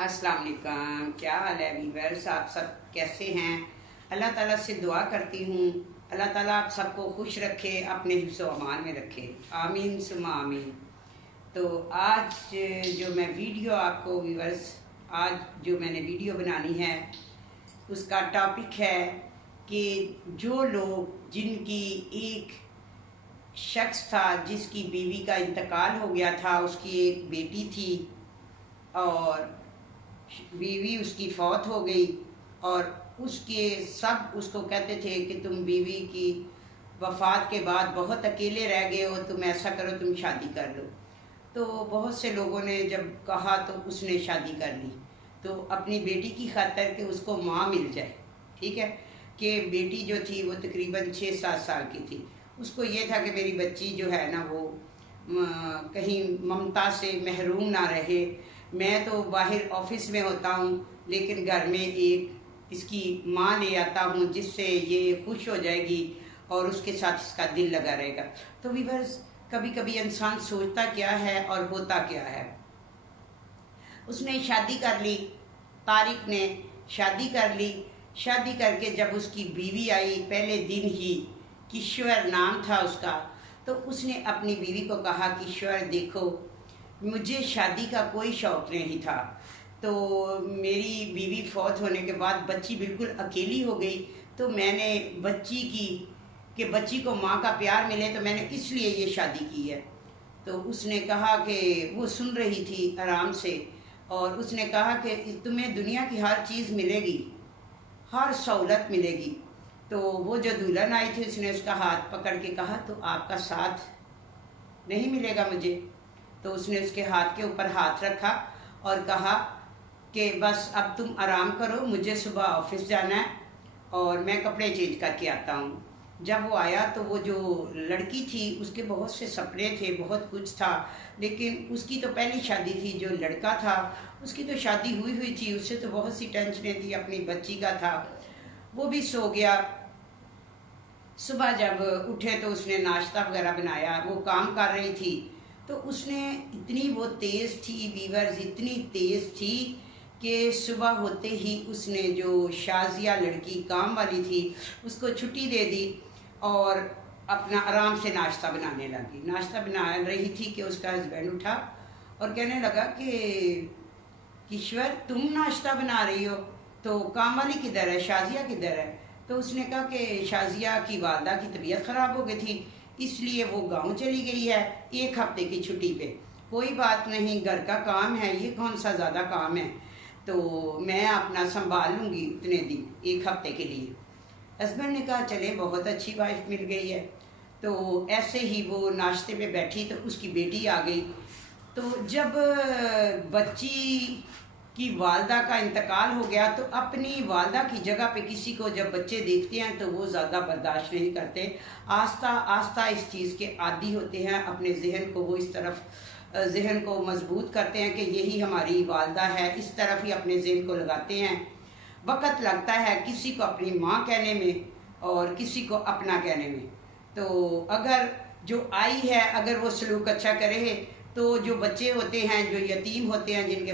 अस्सलाम वालेकुम, क्या हाल है वीवर्स। आप सब कैसे हैं। अल्लाह ताला से दुआ करती हूँ अल्लाह ताला आप सबको खुश रखे, अपने हिफ्ज़ व अमान में रखे, आमीन सुमा आमीन। तो आज जो मैं वीडियो आपको वीवर्स आज जो मैंने वीडियो बनानी है उसका टॉपिक है कि जो लोग जिनकी एक शख्स था जिसकी बीवी का इंतकाल हो गया था, उसकी एक बेटी थी और बीवी उसकी फौत हो गई और उसके सब उसको कहते थे कि तुम बीवी की वफ़ात के बाद बहुत अकेले रह गए हो, तुम ऐसा करो तुम शादी कर लो। तो बहुत से लोगों ने जब कहा तो उसने शादी कर ली, तो अपनी बेटी की खातिर कि उसको माँ मिल जाए, ठीक है, कि बेटी जो थी वो तकरीबन 6-7 साल की थी। उसको ये था कि मेरी बच्ची जो है ना वो कहीं ममता से महरूम ना रहे। मैं तो बाहर ऑफिस में होता हूँ लेकिन घर में एक इसकी माँ ले आता हूँ जिससे ये खुश हो जाएगी और उसके साथ इसका दिल लगा रहेगा। तो वीवर्स, कभी कभी इंसान सोचता क्या है और होता क्या है। उसने शादी कर ली, तारिक ने शादी कर ली। शादी करके जब उसकी बीवी आई, पहले दिन ही, किश्वर नाम था उसका, तो उसने अपनी बीवी को कहा किश्वर देखो, मुझे शादी का कोई शौक़ नहीं था, तो मेरी बीवी फौत होने के बाद बच्ची बिल्कुल अकेली हो गई, तो मैंने बच्ची की कि बच्ची को माँ का प्यार मिले, तो मैंने इसलिए ये शादी की है। तो उसने कहा कि वो सुन रही थी आराम से और उसने कहा कि तुम्हें दुनिया की हर चीज़ मिलेगी, हर सहूलत मिलेगी। तो वो जो दुल्हन आई थी उसने उसका हाथ पकड़ के कहा तो आपका साथ नहीं मिलेगा मुझे। तो उसने उसके हाथ के ऊपर हाथ रखा और कहा कि बस अब तुम आराम करो, मुझे सुबह ऑफिस जाना है और मैं कपड़े चेंज करके आता हूँ। जब वो आया तो वो जो लड़की थी उसके बहुत से सपने थे, बहुत कुछ था, लेकिन उसकी तो पहली शादी थी। जो लड़का था उसकी तो शादी हुई थी, उससे तो बहुत सी टेंशनें थी, अपनी बच्ची का था, वो भी सो गया। सुबह जब उठे तो उसने नाश्ता वगैरह बनाया, वो काम कर रही थी तो उसने इतनी वो तेज़ थी वीवर्स, इतनी तेज़ थी कि सुबह होते ही उसने जो शाजिया लड़की काम वाली थी उसको छुट्टी दे दी और अपना आराम से नाश्ता बनाने लगी। नाश्ता बना रही थी कि उसका हस्बैंड उठा और कहने लगा कि किश्वर तुम नाश्ता बना रही हो, तो काम वाली किधर है, शाजिया किधर है। तो उसने कहा कि शाजिया की वालदा की तबीयत ख़राब हो गई थी इसलिए वो गांव चली गई है 1 हफ्ते की छुट्टी पे। कोई बात नहीं, घर का काम है, ये कौन सा ज़्यादा काम है, तो मैं अपना संभाल लूँगी उतने दिन, 1 हफ्ते के लिए। हस्बैंड ने कहा चले बहुत अच्छी वाइफ मिल गई है। तो ऐसे ही वो नाश्ते पे बैठी तो उसकी बेटी आ गई। तो जब बच्ची की वालदा का इंतकाल हो गया तो अपनी वालदा की जगह पे किसी को जब बच्चे देखते हैं तो वो ज़्यादा बर्दाश्त नहीं करते, आस्ता आस्ता इस चीज़ के आदी होते हैं, अपने जहन को वो इस तरफ जहन को मजबूत करते हैं कि यही हमारी वालदा है, इस तरफ ही अपने जहन को लगाते हैं। वक़्त लगता है किसी को अपनी माँ कहने में और किसी को अपना कहने में। तो अगर जो आई है अगर वो सलूक अच्छा करे तो जो बच्चे होते हैं, जो यतीम होते हैं, जिनके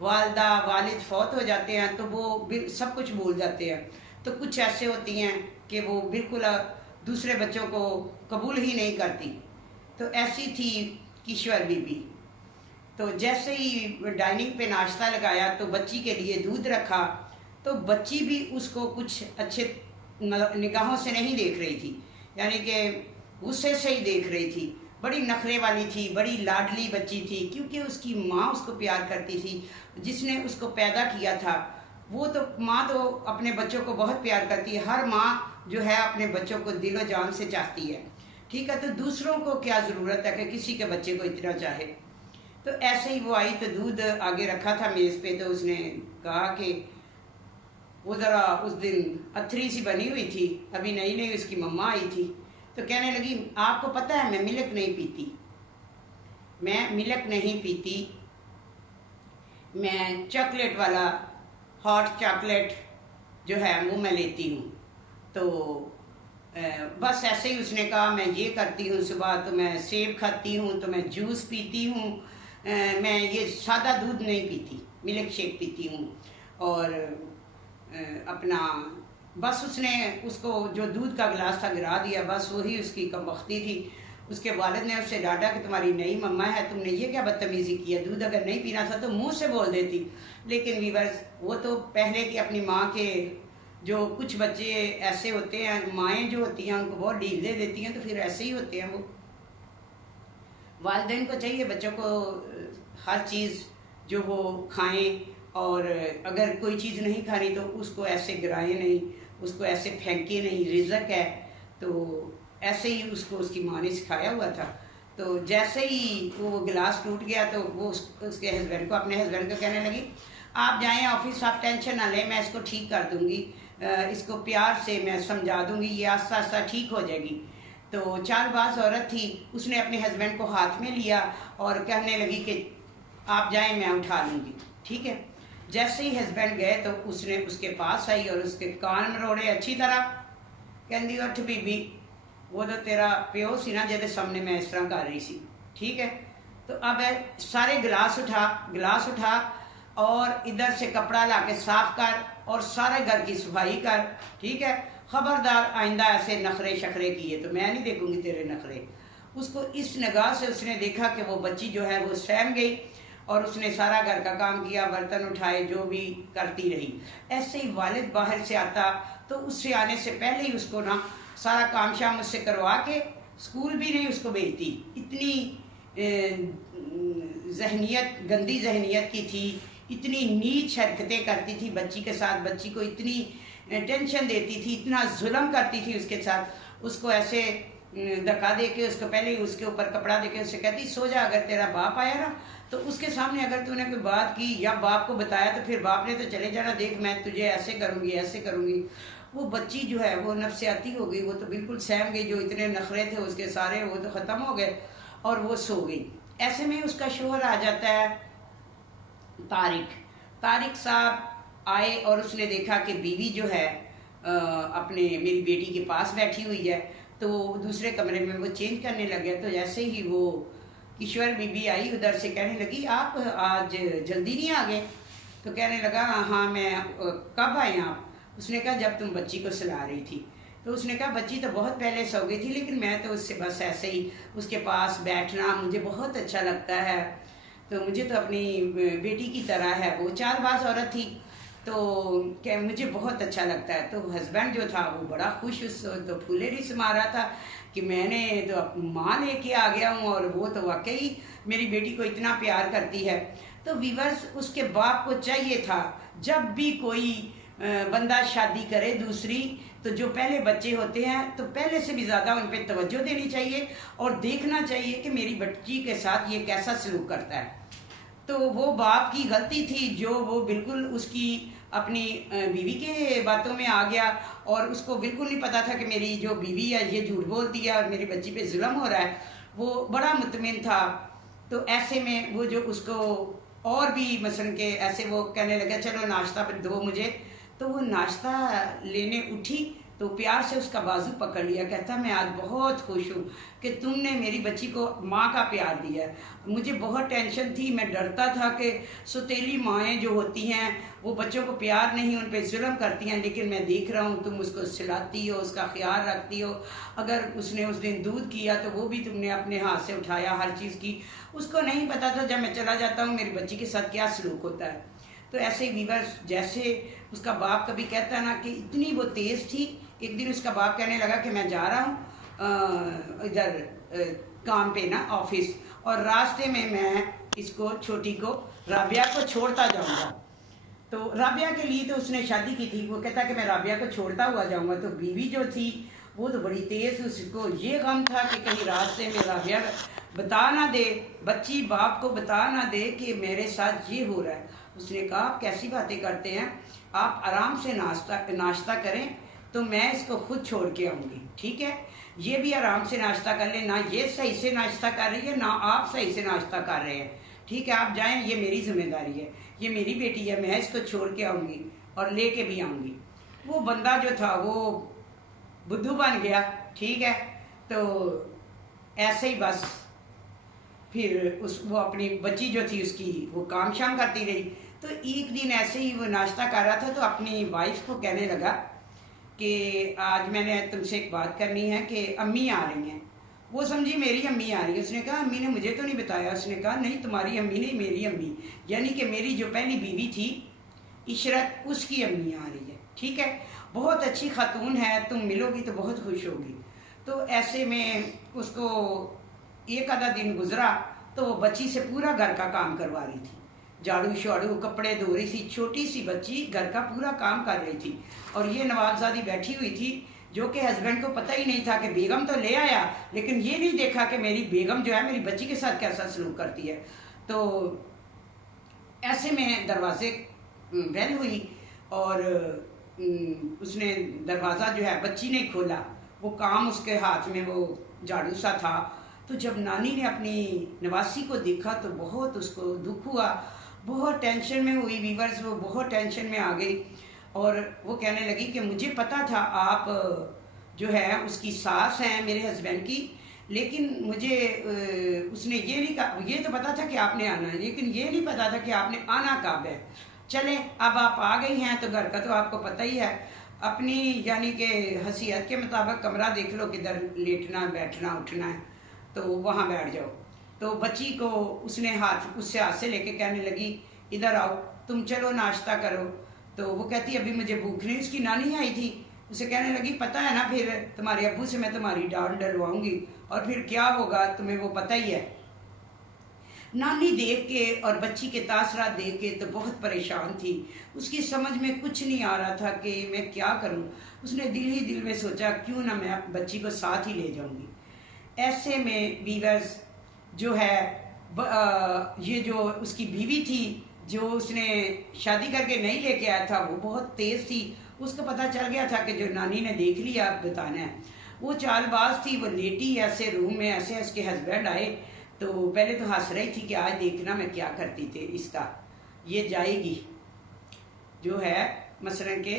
वालदा वालिद फौत हो जाते हैं तो वो सब कुछ भूल जाते हैं। तो कुछ ऐसे होती हैं कि वो बिल्कुल दूसरे बच्चों को कबूल ही नहीं करती। तो ऐसी थी किश्वर बीबी। तो जैसे ही डाइनिंग पे नाश्ता लगाया तो बच्ची के लिए दूध रखा, तो बच्ची भी उसको कुछ अच्छे निगाहों से नहीं देख रही थी, यानी कि गुस्से से ही देख रही थी। बड़ी नखरे वाली थी, बड़ी लाडली बच्ची थी, क्योंकि उसकी माँ उसको प्यार करती थी, जिसने उसको पैदा किया था। वो तो माँ तो अपने बच्चों को बहुत प्यार करती है, हर माँ जो है अपने बच्चों को दिलो जान से चाहती है, ठीक है। तो दूसरों को क्या ज़रूरत है कि किसी के बच्चे को इतना चाहे। तो ऐसे ही वो आई तो दूध आगे रखा था मेज़ पे, तो उसने कहा कि वो ज़रा उस दिन अथरी सी बनी हुई थी, अभी नई नई उसकी मम्मा आई थी, तो कहने लगी आपको पता है मैं मिल्क नहीं पीती, मैं मिल्क नहीं पीती, मैं चॉकलेट वाला हॉट चॉकलेट जो है वो मैं लेती हूँ। तो बस ऐसे ही उसने कहा मैं ये करती हूँ, सुबह तो मैं सेब खाती हूँ, तो मैं जूस पीती हूँ, मैं ये सादा दूध नहीं पीती, मिल्क शेक पीती हूँ। और अपना बस उसने उसको जो दूध का गिलास था गिरा दिया, बस वही उसकी कमबख्ती थी। उसके वालिद ने उससे डांटा कि तुम्हारी नई मम्मा है, तुमने ये क्या बदतमीज़ी किया, दूध अगर नहीं पीना था तो मुंह से बोल देती। लेकिन वीवर्स, वो तो पहले की अपनी माँ के, जो कुछ बच्चे ऐसे होते हैं, माएँ जो होती हैं उनको बहुत ढील दे देती हैं, तो फिर ऐसे ही होते हैं वो। वालिदैन को चाहिए बच्चों को हर चीज़ जो वो खाएं, और अगर कोई चीज़ नहीं खानी तो उसको ऐसे गिराएं नहीं, उसको ऐसे फेंके नहीं। रिज़्क है तो ऐसे ही उसको उसकी माँ ने सिखाया हुआ था। तो जैसे ही वो गिलास टूट गया तो वो उसके हस्बैंड को, अपने हस्बैंड को कहने लगी, आप जाएं ऑफिस, आप टेंशन ना लें, मैं इसको ठीक कर दूंगी, इसको प्यार से मैं समझा दूंगी, ये आस्ता आस्ता ठीक हो जाएगी। तो चालबाज औरत थी, उसने अपने हस्बैंड को हाथ में लिया और कहने लगी कि आप जाएं, मैं उठा लूँगी, ठीक है। जैसे ही हस्बैंड गए तो उसने उसके पास आई और उसके कान मरोड़े अच्छी तरह, कहती उठ बीबी, वो तो तेरा प्यो सी ना जिहदे सामने मैं इस तरह कर रही सी, ठीक है। तो अब सारे गिलास उठा और इधर से कपड़ा ला के साफ कर और सारे घर की सफाई कर, ठीक है। खबरदार आइंदा ऐसे नखरे शखरे किए तो मैं नहीं देखूंगी तेरे नखरे। उसको इस निगाह से उसने देखा कि वो बच्ची जो है वो सहम गई और उसने सारा घर का काम किया, बर्तन उठाए, जो भी करती रही। ऐसे ही वालिद बाहर से आता तो उससे आने से पहले ही उसको ना सारा काम शाम उससे करवा के स्कूल भी नहीं उसको भेजती। इतनी जहनियत, गंदी जहनियत की थी, इतनी नीच हरकतें करती थी बच्ची के साथ, बच्ची को इतनी टेंशन देती थी, इतना जुल्म करती थी उसके साथ। उसको ऐसे धक्का दे के उसको पहले ही उसके ऊपर कपड़ा दे के उससे कहती, सो जा, अगर तेरा बाप आया ना तो उसके सामने अगर तूने कोई बात की या बाप को बताया तो फिर बाप ने तो चले जाना, देख मैं तुझे ऐसे करूँगी ऐसे करूँगी। वो बच्ची जो है वो नफसियाती हो गई, वो तो बिल्कुल सहम गई, जो इतने नखरे थे उसके सारे वो तो ख़त्म हो गए और वो सो गई। ऐसे में उसका शोहर आ जाता है तारिक साहब आए और उसने देखा कि बीवी जो है अपने मेरी बेटी के पास बैठी हुई है, तो दूसरे कमरे में वो चेंज करने लग गया। तो जैसे ही वो ईश्वर बीबी आई उधर से, कहने लगी आप आज जल्दी नहीं आ गए? तो कहने लगा हाँ मैं, कब आए आप? उसने कहा जब तुम बच्ची को सुला रही थी। तो उसने कहा बच्ची तो बहुत पहले सो गई थी, लेकिन मैं तो उससे बस ऐसे ही उसके पास बैठना मुझे बहुत अच्छा लगता है, तो मुझे तो अपनी बेटी की तरह है। वो चालबाज औरत थी तो क्या मुझे बहुत अच्छा लगता है। तो हस्बैंड जो था वो बड़ा खुश, उस तो फूलेरी से मारा था कि मैंने तो माँ लेके आ गया हूँ और वो तो वाकई मेरी बेटी को इतना प्यार करती है। तो वीवर्स, उसके बाप को चाहिए था जब भी कोई बंदा शादी करे दूसरी, तो जो पहले बच्चे होते हैं तो पहले से भी ज़्यादा उन पर तवज्जो देनी चाहिए और देखना चाहिए कि मेरी बच्ची के साथ ये कैसा सलूक करता है। तो वो बाप की गलती थी जो वो बिल्कुल उसकी अपनी बीवी के बातों में आ गया और उसको बिल्कुल नहीं पता था कि मेरी जो बीवी है ये झूठ बोलती है और मेरी बच्ची पे जुल्म हो रहा है। वो बड़ा मुतमिन था। तो ऐसे में वो जो उसको और भी मसलन के ऐसे वो कहने लगा चलो नाश्ता दो मुझे। तो वो नाश्ता लेने उठी तो प्यार से उसका बाजू पकड़ लिया, कहता मैं आज बहुत खुश हूँ कि तुमने मेरी बच्ची को माँ का प्यार दिया। मुझे बहुत टेंशन थी, मैं डरता था कि सौतेली माएँ जो होती हैं वो बच्चों को प्यार नहीं, उन पे जुल्म करती हैं, लेकिन मैं देख रहा हूँ तुम उसको सिलाती हो, उसका ख्याल रखती हो। अगर उसने उस दिन दूध किया तो वो भी तुमने अपने हाथ से उठाया, हर चीज़ की। उसको नहीं पता था जब मैं चला जाता हूँ मेरी बच्ची के साथ क्या सलूक होता है। तो ऐसे वीवर्स, जैसे उसका बाप कभी कहता ना कि इतनी वो तेज़ थी, एक दिन उसका बाप कहने लगा कि मैं जा रहा हूँ इधर काम पे ना ऑफिस, और रास्ते में मैं इसको छोटी को राबिया को छोड़ता जाऊँगा। तो राबिया के लिए तो उसने शादी की थी, वो कहता कि मैं राबिया को छोड़ता हुआ जाऊँगा। तो बीवी जो थी वो तो बड़ी तेज़, उसको ये गम था कि कहीं रास्ते में राबिया बता ना दे, बच्ची बाप को बता ना दे कि मेरे साथ ये हो रहा है। उसने कहा आप कैसी बातें करते हैं, आप आराम से नाश्ता करें तो मैं इसको खुद छोड़ के आऊँगी, ठीक है। ये भी आराम से नाश्ता कर ले, ना ये सही से नाश्ता कर रही है ना आप सही से नाश्ता कर रहे हैं, ठीक है। आप जाएं, ये मेरी जिम्मेदारी है, ये मेरी बेटी है, मैं इसको छोड़ के आऊँगी और ले के भी आऊँगी। वो बंदा जो था वो बुद्धू बन गया, ठीक है। तो ऐसे ही बस फिर वो अपनी बच्ची जो थी उसकी वो काम शाम करती रही। तो एक दिन ऐसे ही वो नाश्ता कर रहा था तो अपनी वाइफ को कहने लगा कि आज मैंने तुमसे एक बात करनी है कि अम्मी आ रही हैं। वो समझी मेरी अम्मी आ रही है। उसने कहा अम्मी ने मुझे तो नहीं बताया। उसने कहा नहीं, तुम्हारी अम्मी नहीं, मेरी अम्मी, यानी कि मेरी जो पहली बीवी थी इशरत, उसकी अम्मी आ रही है। ठीक है, बहुत अच्छी खातून है, तुम मिलोगी तो बहुत खुश होगी। तो ऐसे में उसको एक आधा दिन गुजरा तो वो बच्ची से पूरा घर का काम करवा रही थी, झाड़ू शाड़ू, कपड़े धो रही थी। छोटी सी बच्ची घर का पूरा काम कर रही थी और ये नवाबजादी बैठी हुई थी, जो कि हस्बैंड को पता ही नहीं था कि बेगम तो ले आया, लेकिन ये नहीं देखा कि मेरी बेगम जो है मेरी बच्ची के साथ कैसा सलूक करती है। तो ऐसे में दरवाजे बेल हुई और उसने दरवाज़ा जो है बच्ची ने खोला। वो काम उसके हाथ में वो झाड़ू सा था। तो जब नानी ने अपनी नवासी को देखा तो बहुत उसको दुख हुआ, बहुत टेंशन में हुई। वीवर्स, वो बहुत टेंशन में आ गई और वो कहने लगी कि मुझे पता था आप जो है उसकी सास हैं मेरे हस्बैंड की, लेकिन मुझे उसने ये नहीं कहा, ये तो पता था कि आपने आना है, लेकिन ये नहीं पता था कि आपने आना कब है। चले, अब आप आ गई हैं तो घर का तो आपको पता ही है, अपनी यानी कि हसीयत के मुताबिक कमरा देख लो, किधर लेटना बैठना उठना है तो वहाँ बैठ जाओ। तो बच्ची को उसने उससे हाथ से लेके कहने लगी इधर आओ, तुम चलो नाश्ता करो। तो वो कहती अभी मुझे भूख नहीं। उसकी नानी आई थी, उसे कहने लगी पता है ना, फिर तुम्हारे अब्बू से मैं तुम्हारी डांट डलवाऊंगी और फिर क्या होगा तुम्हें वो पता ही है। नानी देख के और बच्ची के तासरात देख के तो बहुत परेशान थी। उसकी समझ में कुछ नहीं आ रहा था कि मैं क्या करूं। उसने दिल ही दिल में सोचा क्यों ना मैं बच्ची को साथ ही ले जाऊंगी। ऐसे में वीवर्स जो है ये जो उसकी बीवी थी, जो उसने शादी करके नहीं लेके आया था, वो बहुत तेज थी। उसको पता चल गया था कि जो नानी ने देख लिया अब बताना है। वो चालबाज थी, वो लेटी ऐसे रूम में, ऐसे उसके हस्बैंड आए तो पहले तो हंस रही थी कि आज देखना मैं क्या करती थी इसका, ये जाएगी जो है मसलन के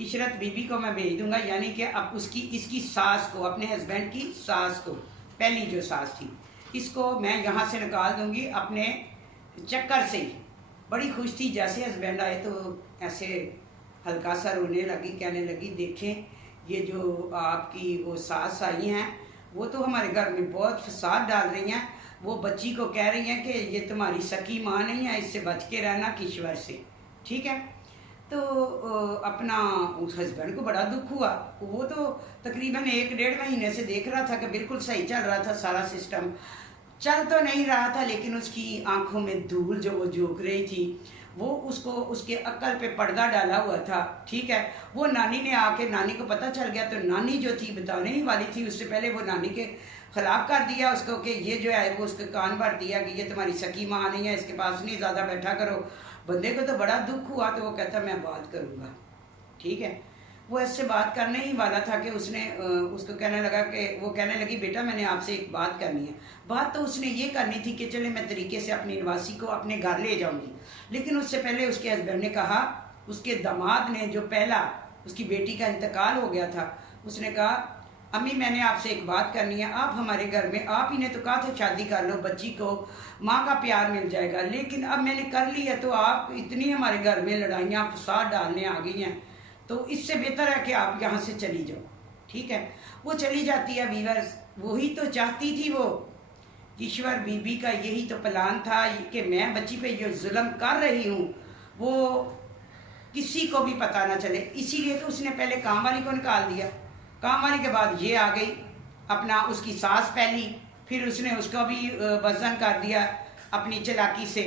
इशरत बीबी को मैं भेज दूंगा, यानी कि अब उसकी इसकी सास को, अपने हस्बैंड की सास को, पहली जो सास थी, इसको मैं यहाँ से निकाल दूंगी अपने चक्कर से ही। बड़ी खुश थी। जैसे हस्बैंड आए तो ऐसे हल्का सा रोने लगी, कहने लगी देखें ये जो आपकी वो सास आई हैं वो तो हमारे घर में बहुत फसाद डाल रही हैं। वो बच्ची को कह रही हैं कि ये तुम्हारी सकी माँ नहीं है, इससे बच के रहना किश्वर से। ठीक है, तो अपना उस हस्बैंड को बड़ा दुख हुआ। वो तो तकरीबन 1-1.5 महीने से देख रहा था कि बिल्कुल सही चल रहा था, सारा सिस्टम चल तो नहीं रहा था, लेकिन उसकी आंखों में धूल जो वो झोंक रही थी, वो उसको उसके अक्ल पे पर्दा डाला हुआ था। ठीक है, वो नानी ने आके, नानी को पता चल गया तो नानी जो थी बताने ही वाली थी, उससे पहले वो नानी के खिलाफ कर दिया उसको कि ये जो है वो उसके कान भर दिया कि ये तुम्हारी सकी माँ नहीं है, इसके पास नहीं ज़्यादा बैठा करो। बंदे को तो बड़ा दुख हुआ तो वो कहता मैं बात करूँगा। ठीक है, वो ऐसे बात करने ही वाला था कि उसने उसको कहने लगा कि वो कहने लगी बेटा मैंने आपसे एक बात करनी है। बात तो उसने ये करनी थी कि चले मैं तरीके से अपनी नवासी को अपने घर ले जाऊंगी, लेकिन उससे पहले उसके हस्बैंड ने कहा, उसके दामाद ने, जो पहला उसकी बेटी का इंतकाल हो गया था, उसने कहा अम्मी मैंने आपसे एक बात करनी है, आप हमारे घर में, आप ही ने तो कहा था शादी कर लो, बच्ची को माँ का प्यार मिल जाएगा, लेकिन अब मैंने कर ली है तो आप इतनी हमारे घर में लड़ाइयाँ फसाद डालने आ गई हैं, तो इससे बेहतर है कि आप यहाँ से चली जाओ। ठीक है, वो चली जाती है। वीवर्स, वही तो चाहती थी वो, ईश्वर बीबी का यही तो प्लान था कि मैं बच्ची पे जो जुल्म कर रही हूँ वो किसी को भी पता ना चले, इसीलिए तो उसने पहले काम वाली को निकाल दिया। काम वाली के बाद ये आ गई अपना उसकी सास पहली, फिर उसने उसको भी वजन कर दिया अपनी चालाकी से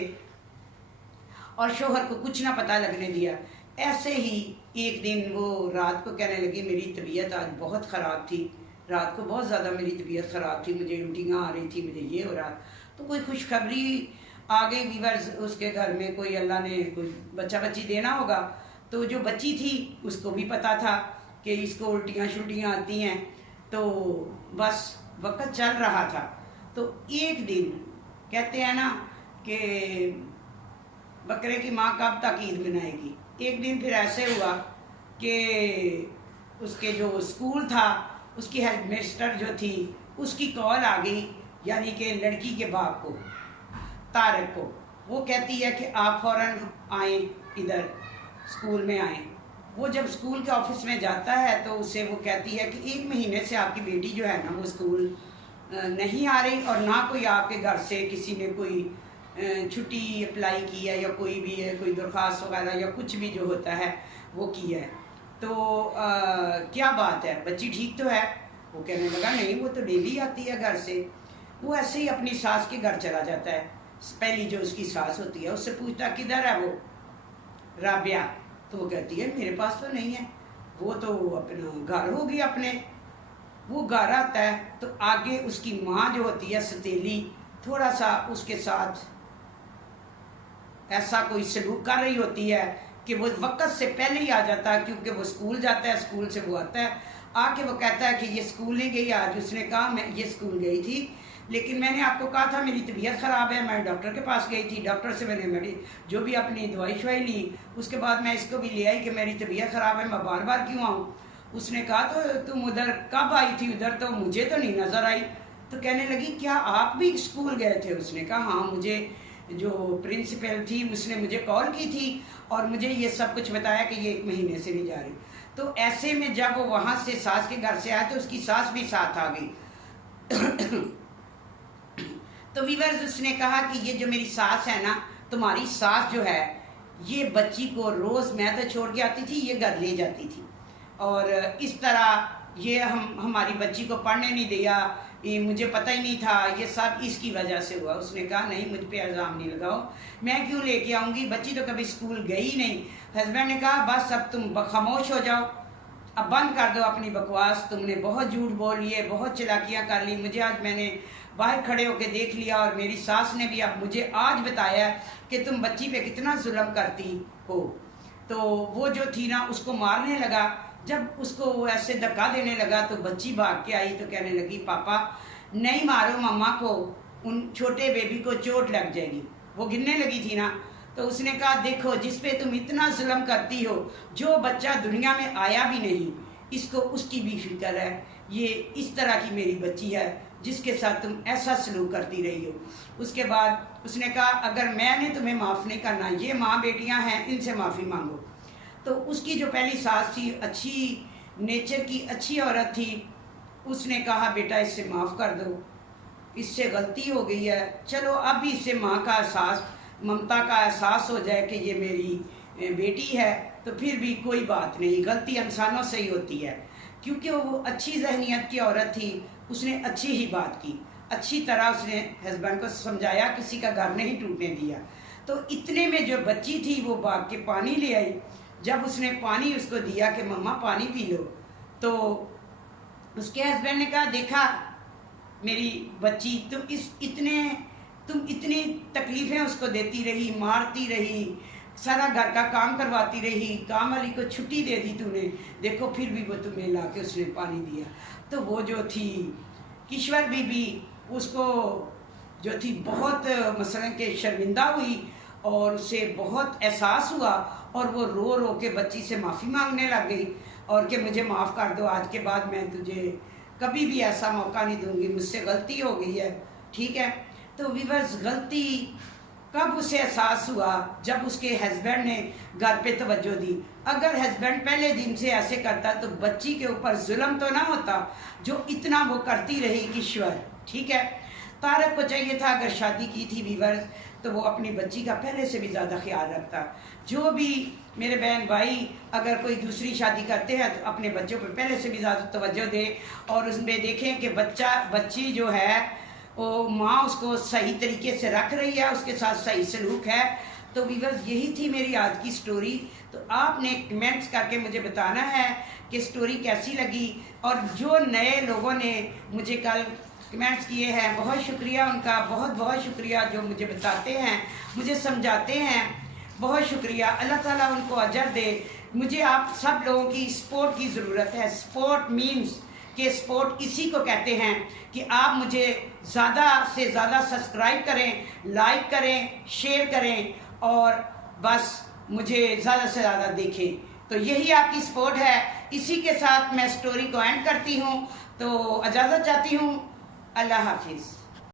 और शोहर को कुछ ना पता लगने दिया। ऐसे ही एक दिन वो रात को कहने लगी मेरी तबीयत आज बहुत ख़राब थी, रात को बहुत ज़्यादा मेरी तबीयत ख़राब थी, मुझे उल्टियाँ आ रही थी, मुझे ये हो रहा। तो कोई खुशखबरी आ गई वीवर्स, उसके घर में कोई अल्लाह ने कोई बच्चा बच्ची देना होगा। तो जो बच्ची थी उसको भी पता था कि इसको उल्टियाँ शुल्टियाँ आती हैं, तो बस वक्त चल रहा था। तो एक दिन कहते हैं ना कि बकरे की माँ कब तक ईद मनाएगी। एक दिन फिर ऐसे हुआ कि उसके जो स्कूल था उसकी हेडमिस्टर जो थी उसकी कॉल आ गई, यानी कि लड़की के बाप को, तारक को। वो कहती है कि आप फ़ौरन आए, इधर स्कूल में आए। वो जब स्कूल के ऑफिस में जाता है तो उसे वो कहती है कि 1 महीने से आपकी बेटी जो है ना वो स्कूल नहीं आ रही, और ना कोई आपके घर से किसी ने कोई छुट्टी अप्लाई की है, या कोई भी है कोई दरख्वास्त वगैरह या कुछ भी जो होता है वो किया है। तो क्या बात है, बच्ची ठीक तो है? वो कहने लगा नहीं, वो तो डेली आती है घर से। वो ऐसे ही अपनी सास के घर चला जाता है। पहली जो उसकी सास होती है उससे पूछता किधर है वो राबिया, तो वो कहती है मेरे पास तो नहीं है, वो तो अपना घर होगी अपने। वो घर आता है तो आगे उसकी माँ जो होती है सतीली थोड़ा सा उसके साथ ऐसा कोई सलूक कर रही होती है कि वो वक्त से पहले ही आ जाता है, क्योंकि वो स्कूल जाता है, स्कूल से वो आता है, आके वो कहता है कि ये स्कूल नहीं गई आज। उसने कहा मैं ये स्कूल गई थी, लेकिन मैंने आपको कहा था मेरी तबीयत ख़राब है, मैं डॉक्टर के पास गई थी, डॉक्टर से मैंने मेरी जो भी अपनी दवाई शवाई ली, उसके बाद मैं इसको भी ले आई कि मेरी तबीयत ख़राब है, मैं बार बार क्यों आऊँ। उसने कहा तो तुम उधर कब आई थी? उधर तो मुझे तो नहीं नज़र आई। तो कहने लगी क्या आप भी स्कूल गए थे? उसने कहा हाँ, मुझे जो प्रिंसिपल थी उसने मुझे कॉल की थी और मुझे ये सब कुछ बताया कि ये 1 महीने से नहीं जा रही। तो ऐसे में जब वो वहाँ से सास के घर से आए तो उसकी सास भी साथ आ गई। तो वीवर्स उसने कहा कि ये जो मेरी सास है ना, तुम्हारी सास जो है ये बच्ची को रोज़ मैं तो छोड़ के आती थी, ये घर ले जाती थी, और इस तरह ये हमारी बच्ची को पढ़ने नहीं दिया, ये मुझे पता ही नहीं था, ये सब इसकी वजह से हुआ। उसने कहा नहीं, मुझ पे इल्ज़ाम नहीं लगाओ, मैं क्यों लेके आऊँगी, बच्ची तो कभी स्कूल गई नहीं। हस्बैंड ने कहा बस अब तुम खामोश हो जाओ, अब बंद कर दो अपनी बकवास, तुमने बहुत झूठ बोल लिए, बहुत चालाकियाँ कर ली, मुझे आज मैंने बाहर खड़े होके देख लिया, और मेरी सास ने भी अब मुझे आज बताया कि तुम बच्ची पे कितना जुल्म करती हो। तो वो जो थी ना उसको मारने लगा। जब उसको वो ऐसे धक्का देने लगा तो बच्ची भाग के आई तो कहने लगी पापा नहीं मारो मम्मा को, उन छोटे बेबी को चोट लग जाएगी। वो गिरने लगी थी ना, तो उसने कहा देखो जिस पे तुम इतना जुल्म करती हो, जो बच्चा दुनिया में आया भी नहीं, इसको उसकी भी फिक्र है, ये इस तरह की मेरी बच्ची है जिसके साथ तुम ऐसा सलूक करती रही हो। उसके बाद उसने कहा अगर मैंने तुम्हें माफ़ नहीं करना, ये माँ बेटियाँ हैं, इनसे माफ़ी मांगो। तो उसकी जो पहली सास थी, अच्छी नेचर की अच्छी औरत थी, उसने कहा बेटा इससे माफ़ कर दो, इससे गलती हो गई है, चलो अब भी इससे माँ का एहसास, ममता का एहसास हो जाए कि ये मेरी बेटी है, तो फिर भी कोई बात नहीं, गलती इंसानों से ही होती है। क्योंकि वो अच्छी जहनीत की औरत थी, उसने अच्छी ही बात की, अच्छी तरह उसने हस्बैंड को समझाया, किसी का घर नहीं टूटने दिया। तो इतने में जो बच्ची थी वो भाग के पानी ले आई। जब उसने पानी उसको दिया कि मम्मा पानी पी लो, तो उसके हस्बैंड ने कहा देखा मेरी बच्ची, तुम इतनी तकलीफ़ें उसको देती रही, मारती रही, सारा घर का काम करवाती रही, काम वाली को छुट्टी दे दी तूने, देखो फिर भी वो तुम्हें ला के उसने पानी दिया। तो वो जो थी किश्वर बीबी, उसको जो थी बहुत मसलन के शर्मिंदा हुई और उसे बहुत एहसास हुआ, और वो रो रो के बच्ची से माफ़ी मांगने लग गई और कि मुझे माफ़ कर दो, आज के बाद मैं तुझे कभी भी ऐसा मौका नहीं दूंगी, मुझसे गलती हो गई है, ठीक है। तो वीवर्स गलती कब उसे एहसास हुआ? जब उसके हस्बैंड ने घर पे तवज्जो दी। अगर हस्बैंड पहले दिन से ऐसे करता तो बच्ची के ऊपर जुल्म तो ना होता जो इतना वो करती रही किश्वर, ठीक है। तारक को चाहिए था अगर शादी की थी वीवर्स तो वो अपनी बच्ची का पहले से भी ज़्यादा ख्याल रखता। जो भी मेरे बहन भाई अगर कोई दूसरी शादी करते हैं तो अपने बच्चों पर पहले से भी ज़्यादा तवज्जो दे, और उसमें देखें कि बच्ची जो है वो माँ उसको सही तरीके से रख रही है, उसके साथ सही सलूक है। तो वीवर्स यही थी मेरी आज की स्टोरी। तो आपने कमेंट्स करके मुझे बताना है कि स्टोरी कैसी लगी, और जो नए लोगों ने मुझे कल कमेंट्स किए हैं बहुत शुक्रिया उनका, बहुत बहुत शुक्रिया, जो मुझे बताते हैं, मुझे समझाते हैं, बहुत शुक्रिया। अल्लाह ताला उनको अजर दे। मुझे आप सब लोगों की सपोर्ट की ज़रूरत है। सपोर्ट मीन्स कि सपोर्ट इसी को कहते हैं कि आप मुझे ज़्यादा से ज़्यादा सब्सक्राइब करें, लाइक करें, शेयर करें, और बस मुझे ज़्यादा से ज़्यादा देखें। तो यही आपकी सपोर्ट है। इसी के साथ मैं स्टोरी को एंड करती हूँ, तो इजाज़त चाहती हूँ। अल्लाह हाफिज़।